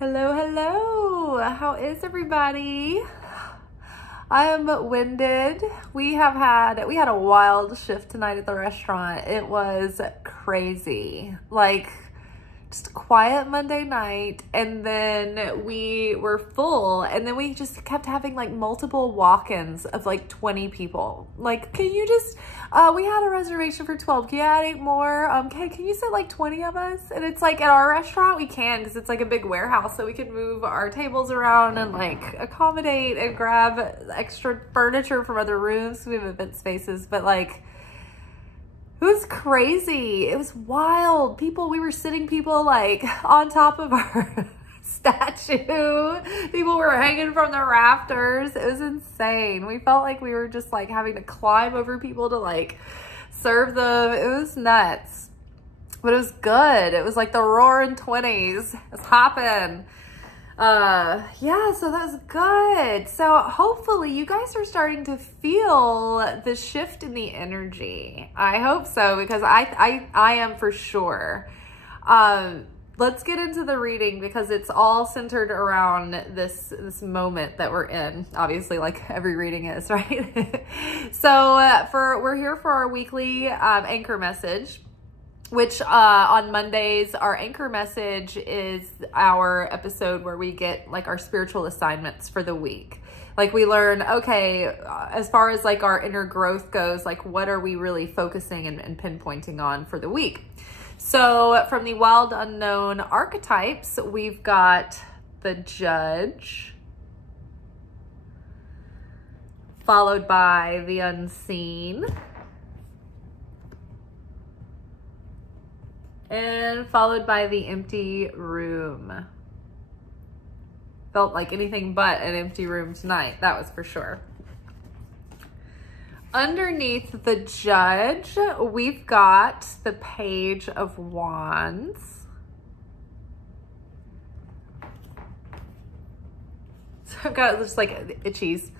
Hello, hello. How is everybody? I am winded. We had a wild shift tonight at the restaurant. It was crazy. Like, just a quiet Monday night, and then we were full, and then we just kept having like multiple walk-ins of like 20 people. Like, can you just, we had a reservation for 12. Can you add 8 more? Okay, can you sit like 20 of us? And it's like at our restaurant, we can, because it's like a big warehouse, so we can move our tables around and like accommodate and grab extra furniture from other rooms. We have event spaces, but like, it was crazy. It was wild. We were sitting people like on top of our statue. People were hanging from the rafters. It was insane. We felt like we were just like having to climb over people to like serve them. It was nuts, but it was good. It was like the roaring 20s. It's hopping. Yeah, so that's good. So hopefully you guys are starting to feel the shift in the energy. I hope so, because I am for sure. Let's get into the reading, because it's all centered around this moment that we're in. Obviously, like every reading is, right? So we're here for our weekly anchor message, which on Mondays, our anchor message is our episode where we get like our spiritual assignments for the week. Like, we learn, okay, as far as like our inner growth goes, like what are we really focusing and pinpointing on for the week? So from the wild unknown archetypes, we've got the Judge, followed by the Unseen, and followed by the Empty Room. Felt like anything but an empty room tonight, that was for sure. Underneath the Judge, we've got the Page of Wands. So I've got just like itchies.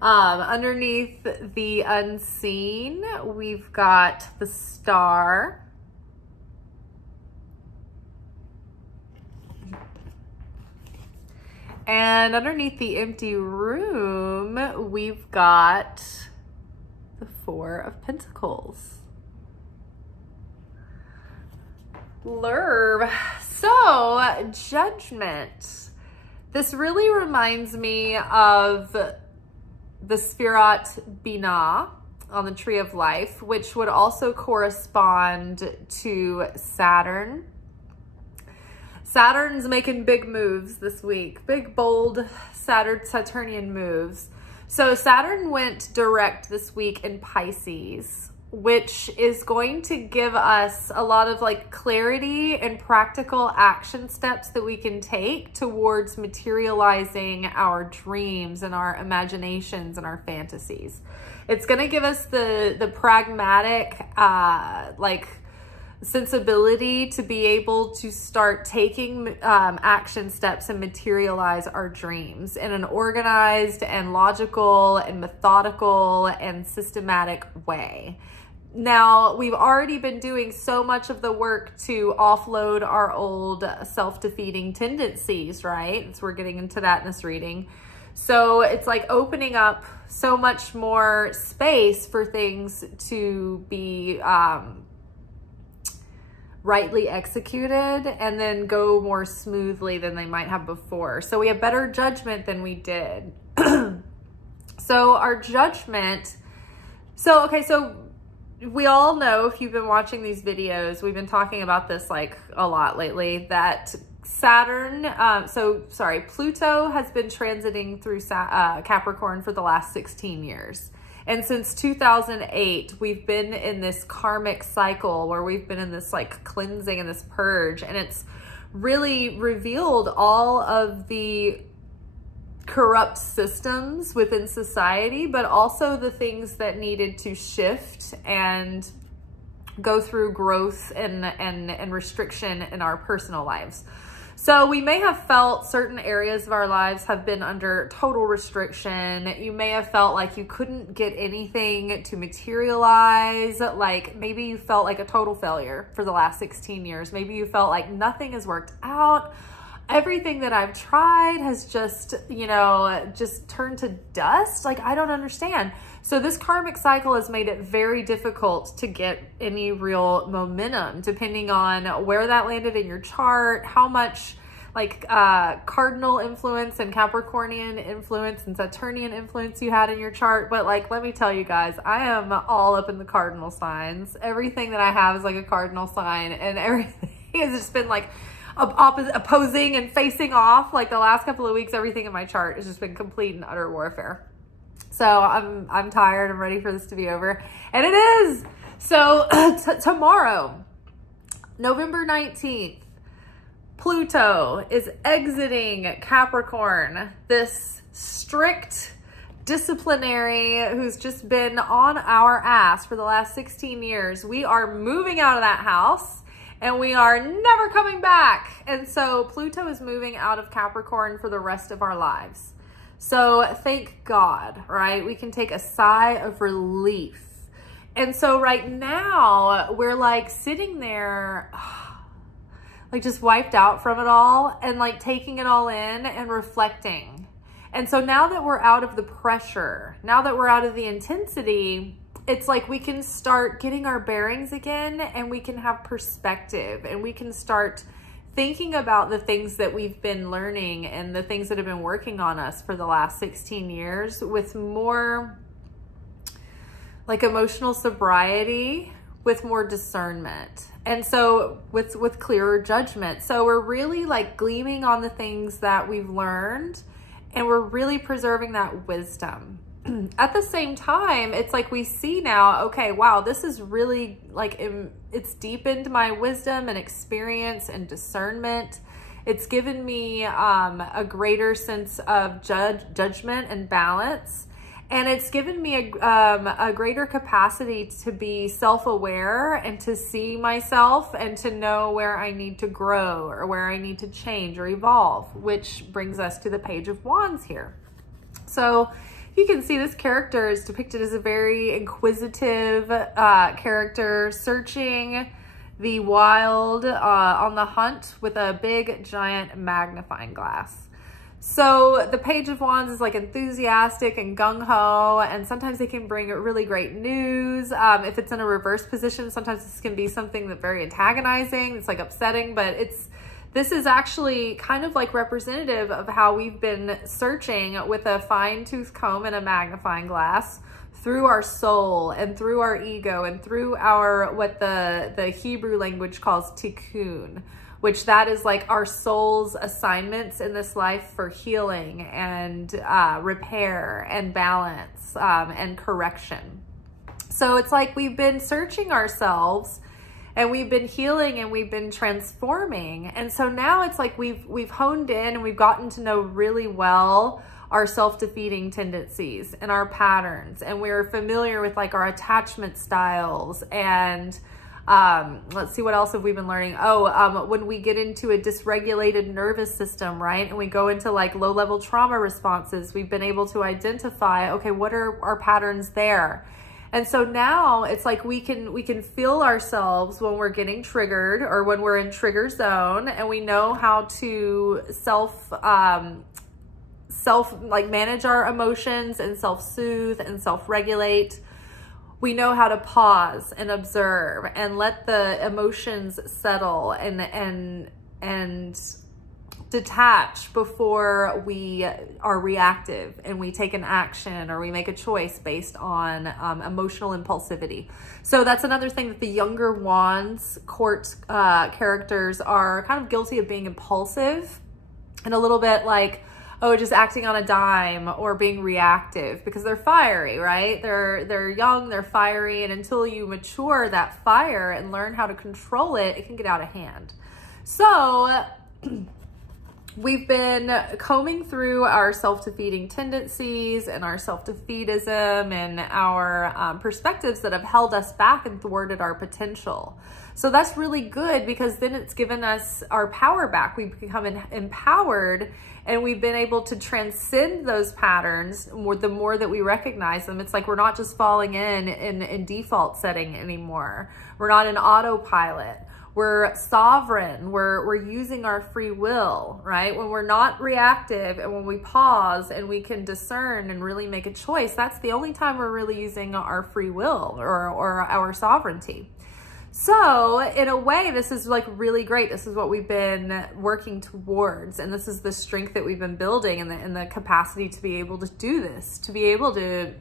Underneath the Unseen, we've got the Star. And underneath the Empty Room, we've got the Four of Pentacles. Blurb. So, Judgment. This really reminds me of the Sphirat Binah on the Tree of Life, which would also correspond to Saturn. Saturn's making big moves this week, big, bold Saturnian moves. So Saturn went direct this week in Pisces, which is going to give us a lot of like clarity and practical action steps that we can take towards materializing our dreams and our imaginations and our fantasies. It's going to give us the pragmatic, like, sensibility to be able to start taking action steps and materialize our dreams in an organized and logical and methodical and systematic way. Now, we've already been doing so much of the work to offload our old self-defeating tendencies, right? So we're getting into that in this reading. So it's like opening up so much more space for things to be rightly executed and then go more smoothly than they might have before. So we have better judgment than we did. So our judgment, so we all know, if you've been watching these videos, we've been talking about this like a lot lately, that Saturn, Pluto has been transiting through Capricorn for the last 16 years. And since 2008, we've been in this karmic cycle where we've been in this like cleansing and this purge, and it's really revealed all of the corrupt systems within society, but also the things that needed to shift and go through growth and restriction in our personal lives. So we may have felt certain areas of our lives have been under total restriction. You may have felt like you couldn't get anything to materialize. Like maybe you felt like a total failure for the last 16 years. Maybe you felt like nothing has worked out. everything that I've tried has just, you know, just turned to dust. Like, I don't understand. So this karmic cycle has made it very difficult to get any real momentum, depending on where that landed in your chart, how much like cardinal influence and Capricornian influence and Saturnian influence you had in your chart. But like, let me tell you guys, I am all up in the cardinal signs. Everything that I have is like a cardinal sign, and everything has just been like opposing and facing off. Like the last couple of weeks, everything in my chart has just been complete and utter warfare. So I'm tired. I'm ready for this to be over. And it is. So tomorrow, November 19th, Pluto is exiting Capricorn, this strict disciplinary who's just been on our ass for the last 16 years. We are moving out of that house and we are never coming back. And so Pluto is moving out of Capricorn for the rest of our lives. So thank God, right? We can take a sigh of relief. And so right now we're like sitting there, like just wiped out from it all and like taking it all in and reflecting. And so now that we're out of the pressure, now that we're out of the intensity, it's like we can start getting our bearings again, and we can have perspective, and we can start thinking about the things that we've been learning and the things that have been working on us for the last 16 years with more like emotional sobriety, with more discernment. And so with clearer judgment. So we're really like gleaming on the things that we've learned, and we're really preserving that wisdom. At the same time, it's like we see now, okay, wow, this is really like, it's deepened my wisdom and experience and discernment. It's given me a greater sense of judgment and balance. And it's given me a greater capacity to be self-aware and to see myself and to know where I need to grow or where I need to change or evolve, which brings us to the Page of Wands here. So you can see this character is depicted as a very inquisitive character, searching the wild, on the hunt with a big giant magnifying glass. So the Page of Wands is like enthusiastic and gung-ho, and sometimes they can bring really great news. If it's in a reverse position, sometimes this can be something that's very antagonizing. It's like upsetting, but this is actually kind of like representative of how we've been searching with a fine-tooth comb and a magnifying glass through our soul and through our ego and through our, what the Hebrew language calls tikkun, which that is like our soul's assignments in this life for healing and repair and balance and correction. So it's like we've been searching ourselves, and we've been healing, and we've been transforming. And so now it's like we've honed in, and we've gotten to know really well our self-defeating tendencies and our patterns. And we're familiar with like our attachment styles, and let's see, what else have we been learning? When we get into a dysregulated nervous system, right? And we go into like low-level trauma responses, we've been able to identify, okay, what are our patterns there? And so now it's like we can feel ourselves when we're getting triggered or when we're in trigger zone, and we know how to like manage our emotions and self-soothe and self-regulate. We know how to pause and observe and let the emotions settle and detach before we are reactive and we take an action or we make a choice based on emotional impulsivity. So that's another thing that the younger Wands court characters are kind of guilty of, being impulsive and a little bit like, oh, just acting on a dime or being reactive, because they're fiery, right? They're young, they're fiery, and until you mature that fire and learn how to control it, it can get out of hand. So we've been combing through our self-defeating tendencies and our self-defeatism and our perspectives that have held us back and thwarted our potential. So that's really good, because then it's given us our power back. We've become empowered, and we've been able to transcend those patterns the more that we recognize them. It's like we're not just falling in default setting anymore. We're not in autopilot. We're sovereign. We're using our free will, right? When we're not reactive and when we pause and we can discern and really make a choice, that's the only time we're really using our free will or our sovereignty. So in a way, this is like really great. This is what we've been working towards. And this is the strength that we've been building and the capacity to be able to do this, to be able to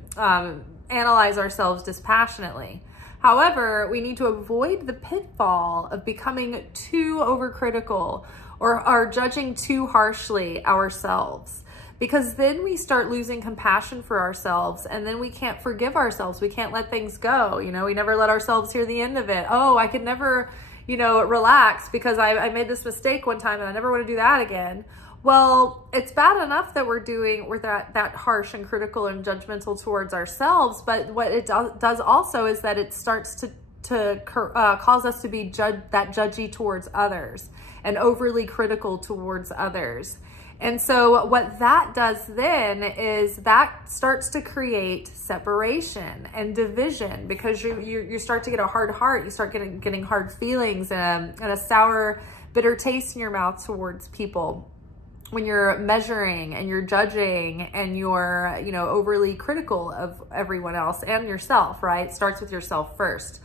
analyze ourselves dispassionately. However, we need to avoid the pitfall of becoming too overcritical or judging too harshly ourselves, because then we start losing compassion for ourselves, and then we can't forgive ourselves. We can't let things go. You know, we never let ourselves hear the end of it. Oh, I could never, you know, relax because I made this mistake one time and I never want to do that again. Well, it's bad enough that we're that harsh and critical and judgmental towards ourselves, but what it does also is that it starts to cause us to be judgy towards others and overly critical towards others. And so what that does then is that starts to create separation and division, because you start to get a hard heart, you start getting hard feelings and a sour, bitter taste in your mouth towards people when you're measuring and you're judging and you're, you know, overly critical of everyone else and yourself, right? It starts with yourself first.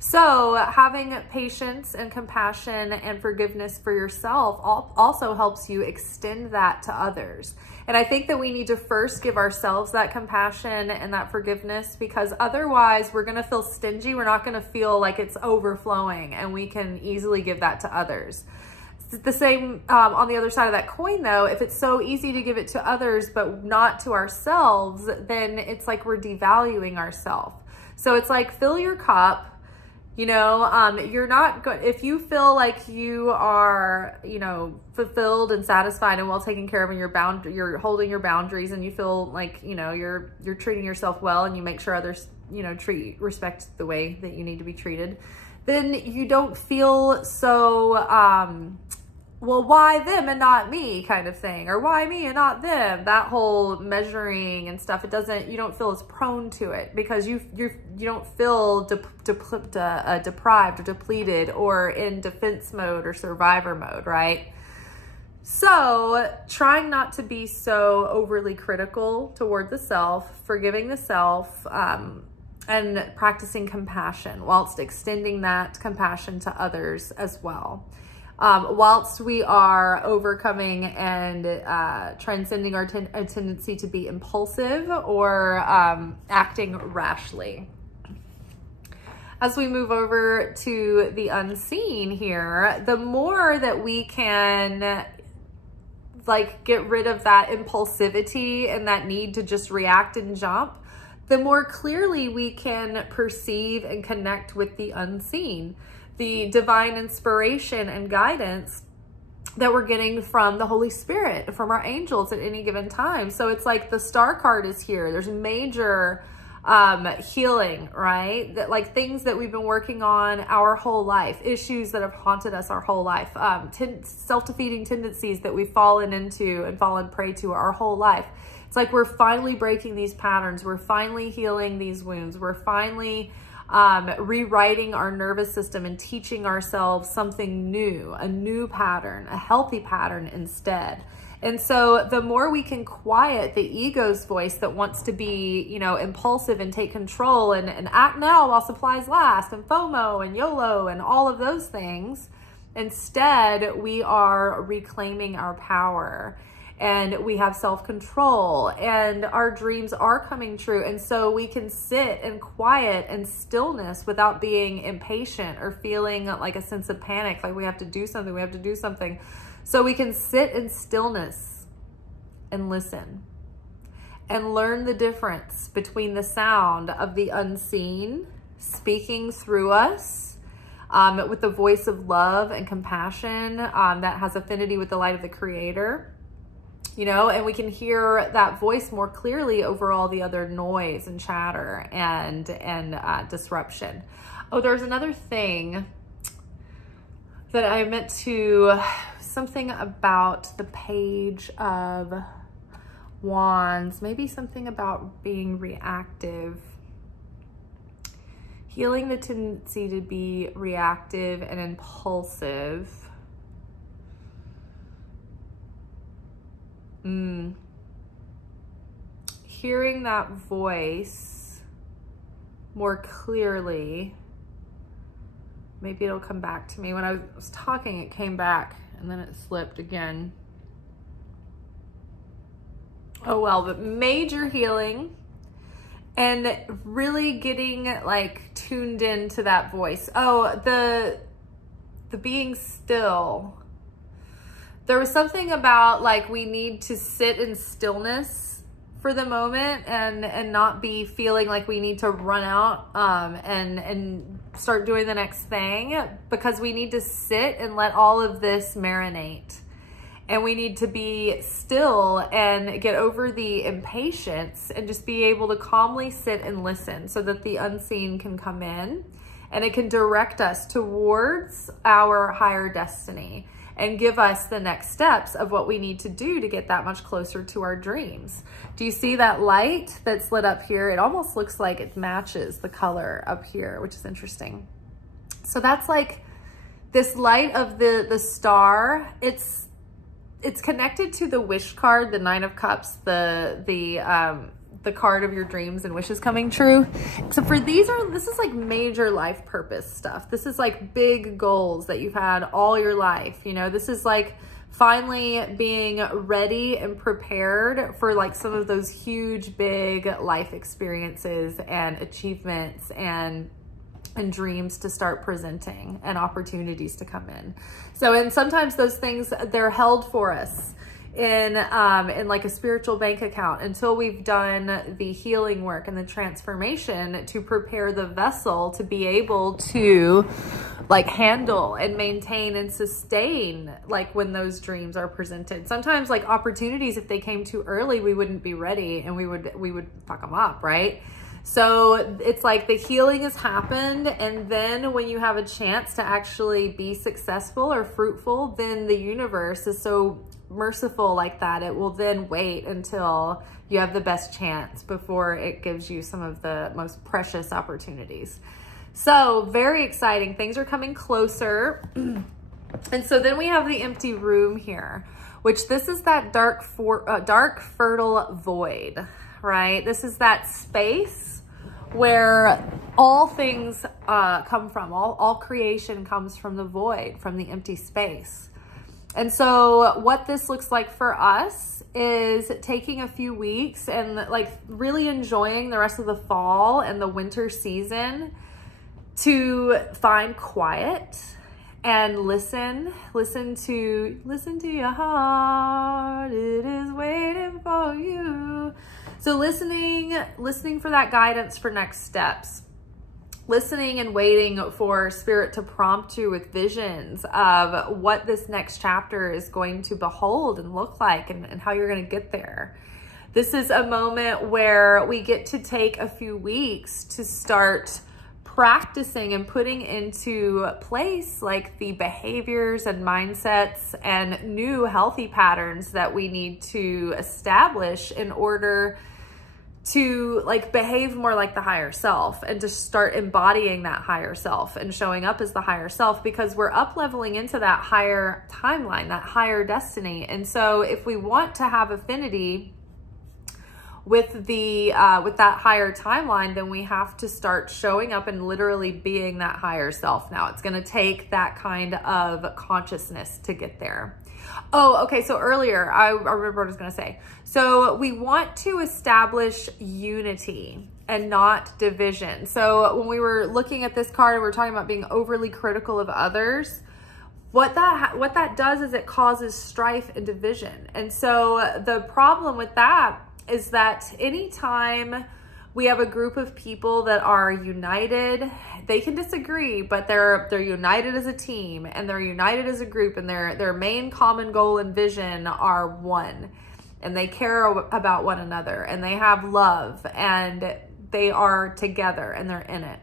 So having patience and compassion and forgiveness for yourself also helps you extend that to others. And I think that we need to first give ourselves that compassion and that forgiveness, because otherwise we're going to feel stingy. We're not going to feel like it's overflowing, and we can easily give that to others. The same on the other side of that coin, though, if it's so easy to give it to others but not to ourselves, then it's like we're devaluing ourselves. So it's like, fill your cup. You know, you're not good if you feel like you are, you know, fulfilled and satisfied and well taken care of, and you're holding your boundaries, and you feel like, you know, you're treating yourself well, and you make sure others, you know, respect the way that you need to be treated. Then you don't feel so, well, why them and not me kind of thing, or why me and not them, that whole measuring and stuff. You don't feel as prone to it, because you don't feel deprived or depleted or in defense mode or survivor mode, right? So trying not to be so overly critical toward the self, forgiving the self, and practicing compassion whilst extending that compassion to others as well. Whilst we are overcoming and transcending our tendency to be impulsive or acting rashly. As we move over to the unseen here, the more that we can like get rid of that impulsivity and that need to just react and jump, the more clearly we can perceive and connect with the unseen, the divine inspiration and guidance that we're getting from the Holy Spirit, from our angels at any given time. So it's like the star card is here. There's major healing, right? That, like, things that we've been working on our whole life, issues that have haunted us our whole life, self-defeating tendencies that we've fallen into and fallen prey to our whole life. It's like we're finally breaking these patterns. We're finally healing these wounds. We're finally rewriting our nervous system and teaching ourselves something new, a new pattern, a healthy pattern instead. And so the more we can quiet the ego's voice that wants to be, you know, impulsive and take control and act now while supplies last, and FOMO and YOLO and all of those things, instead we are reclaiming our power. And we have self-control, and our dreams are coming true. And so we can sit in quiet and stillness without being impatient or feeling like a sense of panic, like we have to do something, we have to do something. So we can sit in stillness and listen and learn the difference between the sound of the unseen speaking through us, with the voice of love and compassion that has affinity with the light of the Creator. You know, and we can hear that voice more clearly over all the other noise and chatter and disruption. Oh, there's another thing that I meant to, something about the Page of Wands, maybe something about being reactive Healing the tendency to be reactive and impulsive. Hearing that voice more clearly. Maybe it'll come back to me. When I was talking, it came back and then it slipped again. Oh well, but major healing and really getting like tuned into that voice. Oh, the being still. There was something about like we need to sit in stillness for the moment and not be feeling like we need to run out and start doing the next thing, because we need to sit and let all of this marinate. And we need to be still and get over the impatience and just be able to calmly sit and listen so that the unseen can come in and it can direct us towards our higher destiny and give us the next steps of what we need to do to get that much closer to our dreams. Do you see that light that's lit up here? It almost looks like it matches the color up here, which is interesting. So that's like this light of the star. It's connected to the wish card, the Nine of Cups, the card of your dreams and wishes coming true. So for this is like major life purpose stuff. This is like big goals that you've had all your life. You know, this is like finally being ready and prepared for like some of those huge, big life experiences and achievements and dreams to start presenting and opportunities to come in. So, and sometimes those things, they're held for us in like a spiritual bank account until we've done the healing work and the transformation to prepare the vessel to be able to like handle and maintain and sustain like when those dreams are presented. Sometimes like opportunities, if they came too early, we wouldn't be ready and we would fuck them up, right? So it's like the healing has happened, and then when you have a chance to actually be successful or fruitful, then the universe is so merciful like that. It will then wait until you have the best chance before it gives you some of the most precious opportunities. So very exciting. Things are coming closer. And so then we have the empty room here, which this is that dark fertile void, right? This is that space where all things come from. All creation comes from the void, from the empty space. And so what this looks like for us is taking a few weeks and like really enjoying the rest of the fall and the winter season to find quiet and listen to your heart. It is waiting for you. So listening for that guidance for next steps. Listening and waiting for spirit to prompt you with visions of what this next chapter is going to behold and look like and how you're going to get there. This is a moment where we get to take a few weeks to start practicing and putting into place like the behaviors and mindsets and new healthy patterns that we need to establish in order to like behave more like the higher self and to start embodying that higher self and showing up as the higher self, because we're up leveling into that higher timeline, that higher destiny. And so if we want to have affinity with the with that higher timeline, then we have to start showing up and literally being that higher self. Now it's going to take that kind of consciousness to get there. Oh, okay. So earlier, I remember what I was going to say. So we want to establish unity and not division. So when we were looking at this card, we were talking about being overly critical of others. What that does is it causes strife and division. And so the problem with that is that anytime we have a group of people that are united, they can disagree, but they're united as a team and they're united as a group, and their main common goal and vision are one, and they care about one another and they have love and they are together and they're in it.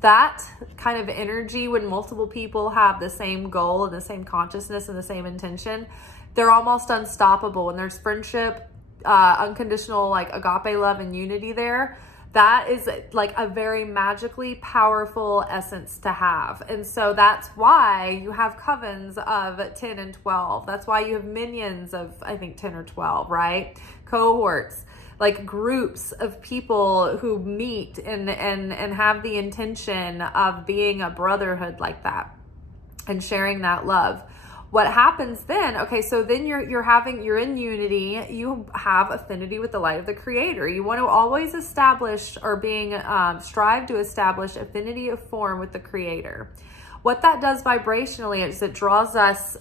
That kind of energy, when multiple people have the same goal and the same consciousness and the same intention, they're almost unstoppable. When there's friendship, unconditional like agape love and unity there, That is like a very magically powerful essence to have. And so that's why you have covens of 10 and 12. That's why you have minions of, I think, 10 or 12, right? Cohorts, like groups of people who meet and have the intention of being a brotherhood like that and sharing that love. What happens then, okay, so then you're in unity, you have affinity with the light of the creator. You want to always establish or strive to establish affinity of form with the creator. What that does vibrationally is it draws us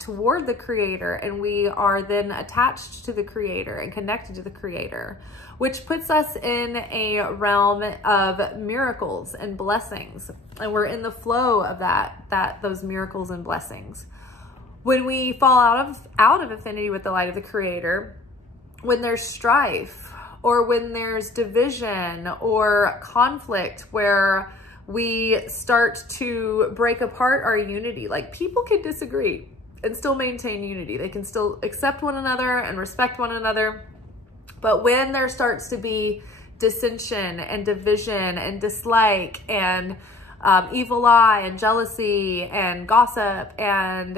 toward the creator, and we are then attached to the creator and connected to the creator, which puts us in a realm of miracles and blessings. And we're in the flow of those miracles and blessings. When we fall out of affinity with the light of the creator, when there's strife or when there's division or conflict where we start to break apart our unity, like people can disagree and still maintain unity. They can still accept one another and respect one another. But when there starts to be dissension and division and dislike and evil eye and jealousy and gossip and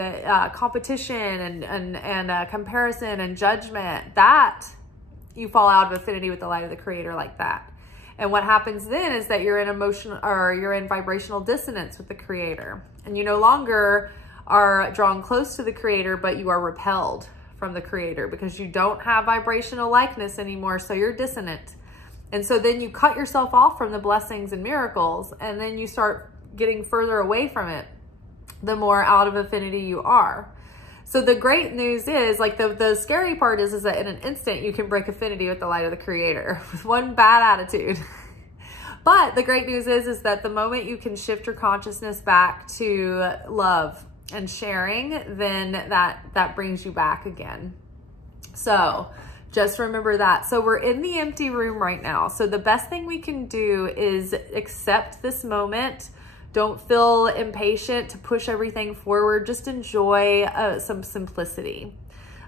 competition and comparison and judgment, that you fall out of affinity with the light of the creator like that. And what happens then is that you're in vibrational dissonance with the creator, and you no longer are drawn close to the creator, but you are repelled from the creator because you don't have vibrational likeness anymore. So you're dissonant. And so then you cut yourself off from the blessings and miracles, and then you start getting further away from it, the more out of affinity you are. So the great news is, like the scary part is that in an instant you can break affinity with the light of the creator with one bad attitude. But the great news is that the moment you can shift your consciousness back to love and sharing, then that brings you back again. So just remember that. So we're in the empty room right now. So the best thing we can do is accept this moment. Don't feel impatient to push everything forward. Just enjoy some simplicity.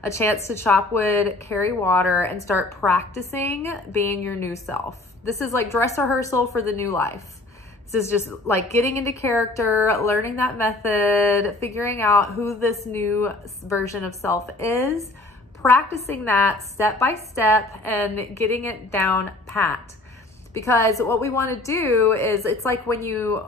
A chance to chop wood, carry water, and start practicing being your new self. This is like dress rehearsal for the new life. This is just like getting into character, learning that method, figuring out who this new version of self is, practicing that step by step and getting it down pat. Because what we want to do is, it's like when you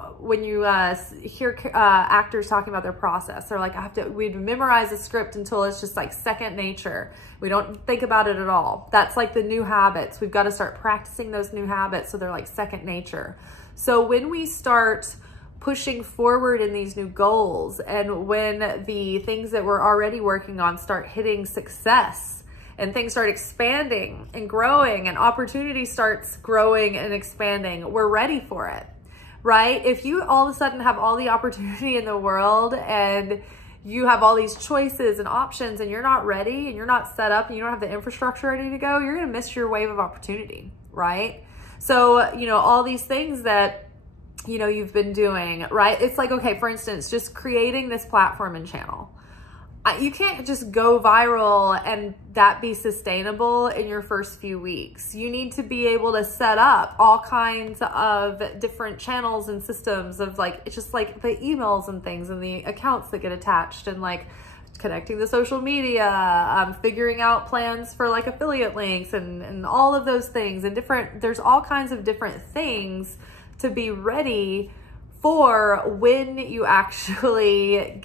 hear actors talking about their process, they're like, we'd memorize a script until it's just like second nature. We don't think about it at all. That's like the new habits. We've got to start practicing those new habits so they're like second nature. So when we start pushing forward in these new goals, and when the things that we're already working on start hitting success, and things start expanding and growing, and opportunity starts growing and expanding, we're ready for it, right? If you all of a sudden have all the opportunity in the world and you have all these choices and options and you're not ready and you're not set up and you don't have the infrastructure ready to go, you're gonna miss your wave of opportunity, right? So, all these things that, you've been doing, right? It's like, okay, for instance, just creating this platform and channel. You can't just go viral and that be sustainable in your first few weeks. You need to be able to set up all kinds of different channels and systems of like, it's just like the emails and things and the accounts that get attached, and like connecting the social media, figuring out plans for like affiliate links and all of those things, and there's all kinds of different things to be ready for when you actually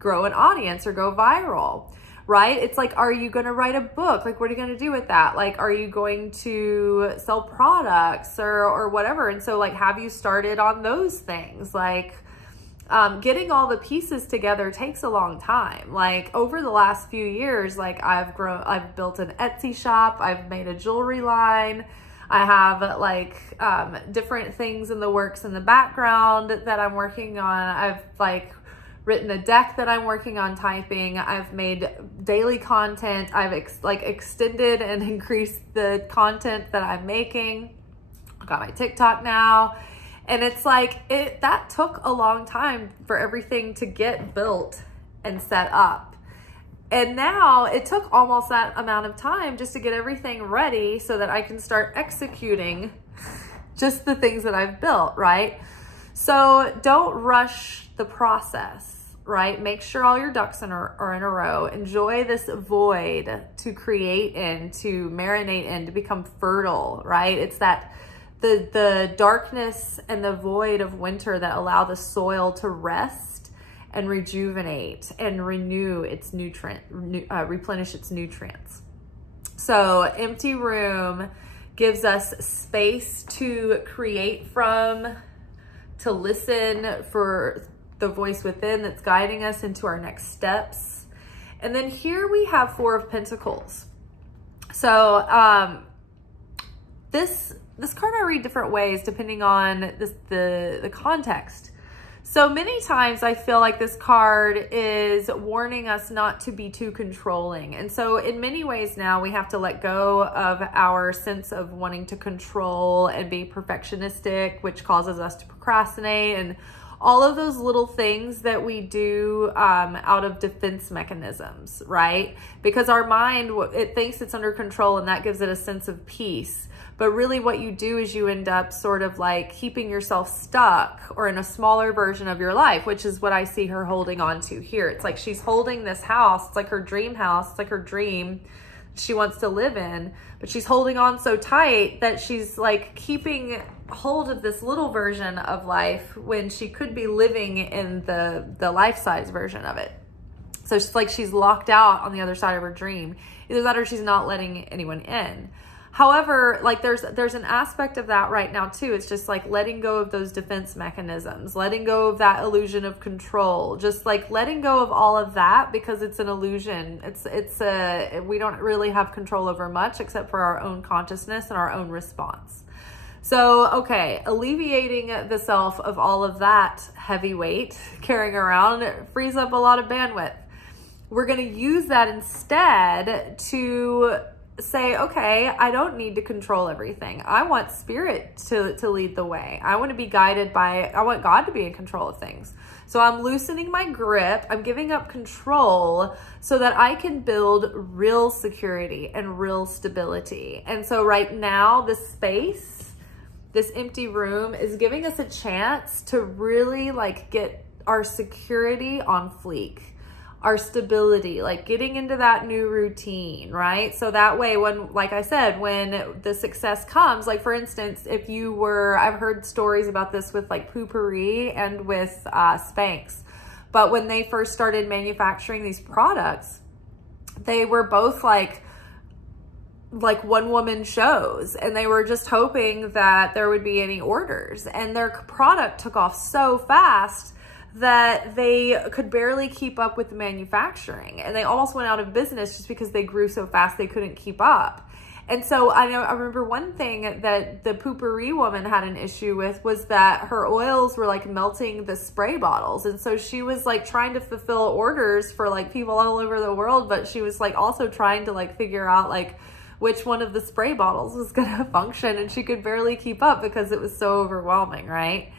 grow an audience or go viral, right? It's like, are you going to write a book? Like, what are you going to do with that? Like, are you going to sell products or whatever? And so like, have you started on those things? Like, getting all the pieces together takes a long time. Like over the last few years, like I've built an Etsy shop. I've made a jewelry line. I have like different things in the works in the background that I'm working on. I've like written a deck that I'm working on typing. I've made daily content. I've extended and increased the content that I'm making. I got my TikTok now. And it's like, that took a long time for everything to get built and set up. And now it took almost that amount of time just to get everything ready so that I can start executing just the things that I've built, right? So don't rush the process, right? Make sure all your ducks are in a row. Enjoy this void to create in, to marinate in, to become fertile, right? It's that the darkness and the void of winter that allow the soil to rest and rejuvenate and renew its replenish its nutrients. So empty room gives us space to create from, to listen for the voice within that's guiding us into our next steps. And then here we have Four of Pentacles. So this card I read different ways depending on the context. So many times I feel like this card is warning us not to be too controlling. And so in many ways now we have to let go of our sense of wanting to control and be perfectionistic, which causes us to procrastinate, and all of those little things that we do out of defense mechanisms, right? Because our mind, it thinks it's under control and that gives it a sense of peace. But really what you do is you end up sort of like keeping yourself stuck or in a smaller version of your life, which is what I see her holding on to here. It's like she's holding this house. It's like her dream house. It's like her dream she wants to live in, but she's holding on so tight that she's like keeping hold of this little version of life when she could be living in the life-size version of it. So it's like she's locked out on the other side of her dream. Either that or she's not letting anyone in. However, like there's an aspect of that right now too. It's just like letting go of those defense mechanisms, letting go of that illusion of control, just like letting go of all of that, because it's an illusion. We don't really have control over much except for our own consciousness and our own response. So, okay, alleviating the self of all of that heavy weight carrying around frees up a lot of bandwidth. We're going to use that instead to say, okay, I don't need to control everything. I want spirit to lead the way. I want to be guided by, I want God to be in control of things. So I'm loosening my grip. I'm giving up control so that I can build real security and real stability. And so right now, this space, this empty room is giving us a chance to really like get our security on fleek. Our stability, like getting into that new routine, right? So that way when, like I said, when the success comes, like for instance, if you were, I've heard stories about this with like Poo-Pourri and with Spanx, but when they first started manufacturing these products, they were both like one-woman shows, and they were just hoping that there would be any orders, and their product took off so fast that they could barely keep up with the manufacturing, and they almost went out of business just because they grew so fast they couldn't keep up. And so I remember one thing that the Poo-Pourri woman had an issue with was that her oils were like melting the spray bottles, and so she was like trying to fulfill orders for like people all over the world, but she was like also trying to like figure out like which one of the spray bottles was gonna function, and she could barely keep up because it was so overwhelming, right?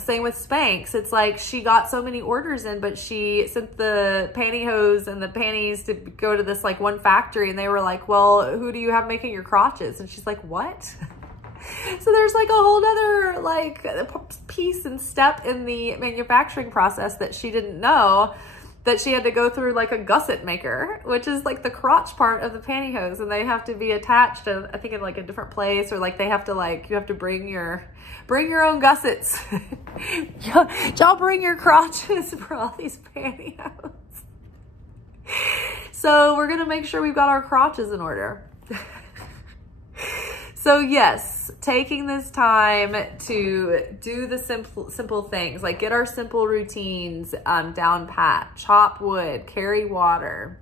Same with Spanx. It's like she got so many orders in, but she sent the pantyhose and the panties to go to this like one factory, and they were like, well, who do you have making your crotches? And she's like, what? So there's like a whole other like piece and step in the manufacturing process that she didn't know, that she had to go through like a gusset maker, which is like the crotch part of the pantyhose, and they have to be attached to, I think, in like a different place, or like they have to like, you have to bring your own gussets. Y'all bring your crotches for all these pantyhose. So we're gonna make sure we've got our crotches in order. So yes, taking this time to do the simple things, like get our simple routines down pat, chop wood, carry water,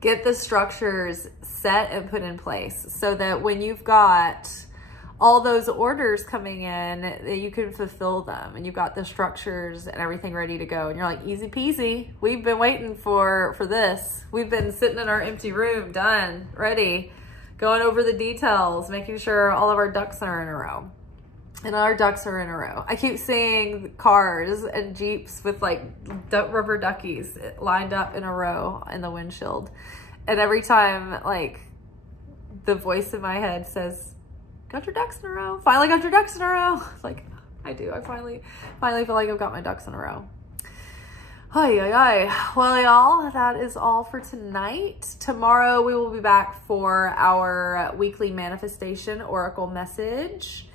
get the structures set and put in place so that when you've got all those orders coming in, that you can fulfill them, and you've got the structures and everything ready to go. And you're like, easy peasy. We've been waiting for this. We've been sitting in our empty room, done, ready, going over the details, making sure all of our ducks are in a row. And our ducks are in a row. I keep seeing cars and Jeeps with like rubber duckies lined up in a row in the windshield. And every time like the voice in my head says, got your ducks in a row. Finally got your ducks in a row. Like, I do. I finally feel like I've got my ducks in a row. Well, y'all, that is all for tonight. Tomorrow we will be back for our weekly manifestation oracle message.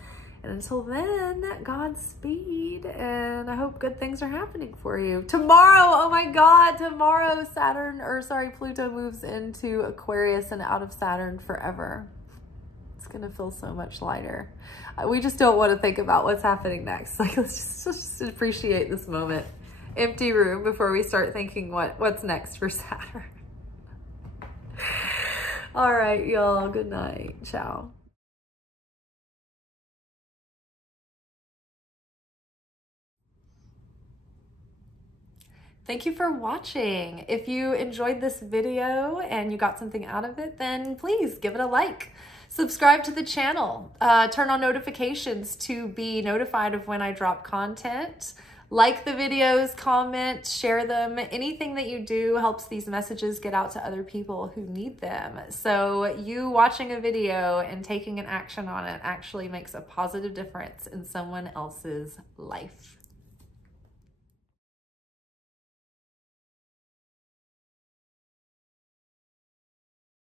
And until then, Godspeed, and I hope good things are happening for you. Tomorrow, oh my God, tomorrow Pluto moves into Aquarius and out of Saturn forever. It's gonna feel so much lighter. We just don't want to think about what's happening next. Like, let's just appreciate this moment. Empty room before we start thinking what's next for Saturn. All right, y'all, good night. Ciao. Thank you for watching. If you enjoyed this video and you got something out of it, then please give it a like. Subscribe to the channel. Turn on notifications to be notified of when I drop content. Like the videos, comment, share them. Anything that you do helps these messages get out to other people who need them. So you watching a video and taking an action on it actually makes a positive difference in someone else's life.